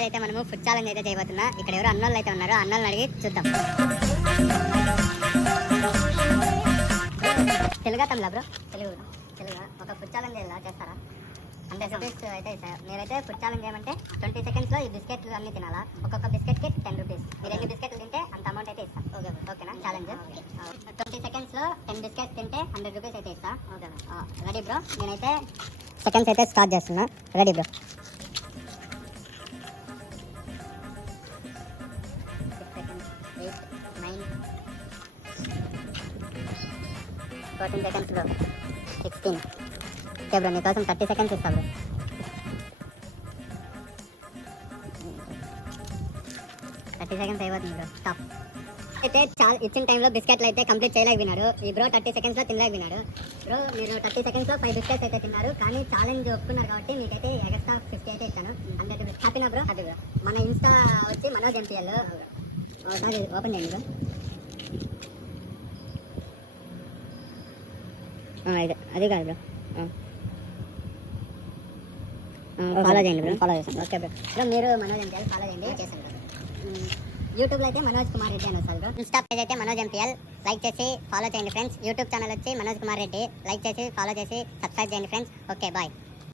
ఈరోజు అయితే మనము ఫుడ్ ఛాలెంజ్ అయితే చేయబోతున్నా. ఇక్కడ ఎవరు అన్నోళ్ళు అయితే ఉన్నారు, అన్నోళ్ళని అడిగి చూద్దాం. తెలుగా తమిళ బ్రో? తెలుగు. ఒక ఫుడ్ ఛాలెంజ్ ఎలా చేస్తారా? 100 రూపీస్ అయితే ఇస్తారు. మీరైతే ఫుడ్ ఛాలెంజ్ చేయమంటే 20 సెకండ్స్లో ఈ బిస్కెట్లు అన్ని తినాలా. ఒక్కొక్క బిస్కెట్కి 10 రూపీస్. మీరు ఎన్ని బిస్కెట్లు తింటే అంత అమౌంట్ అయితే ఇస్తాం. ఓకేనా ఛాలెంజ్? 20 సెకండ్స్లో 10 బిస్కెట్స్ తింటే 100 రూపీస్ అయితే ఇస్తా. Ready bro? నేనైతే సెకండ్స్ అయితే స్టార్ట్ చేస్తున్నా. Ready bro? 6 seconds, 8, 9, 14 seconds bro, 16. Okay bro, నీకోసం 30 సెకండ్స్ ఇస్తా బ్రో. 30 సెకండ్స్ అయిపోతుంది బ్రో, స్టాప్. అయితే చాలా ఇచ్చిన టైంలో బిస్కెట్లు అయితే కంప్లీట్ చేయలేకపోయినాడు ఈ బ్రో. 30 సెకండ్స్లో తినలేకపోయినాడు బ్రో. మీరు 30 సెకండ్స్లో 5 బిస్కెట్స్ అయితే తిన్నారు, కానీ ఛాలెంజ్ ఒప్పుకున్నారు కాబట్టి మీకైతే ఎక్స్ట్రా 50 అయితే ఇచ్చాను. 100 రూపీస్. హ్యాపీనా బ్రో? Happy bro. మన ఇన్స్టా వచ్చి మనోజ్ ఎంపీఎల్. ఒకసారి ఓపెన్ చేయండి బ్రో. అది కాదు బ్రో, ఫాలో చేయండి బ్రో. ఫాలో చేస్తాను. Okay bro. బ్రో మీరు మనోజ్ ఎంపీఎల్ ఫాలో చేయండి. చేశాను బ్రో. యూట్యూబ్లో అయితే మనోజ్ కుమార్ రెడ్డి అని వస్తుంది బ్రో. ఇన్స్టా పేజ్ అయితే మనోజ్ ఎంపీఎల్. లైక్ చేసి ఫాలో చేయండి ఫ్రెండ్స్. యూట్యూబ్ ఛానల్ వచ్చి మనోజ్ కుమార్ రెడ్డి. లైక్ చేసి ఫాలో చేసి సబ్స్క్రైబ్ చేయండి ఫ్రెండ్స్. Okay bye.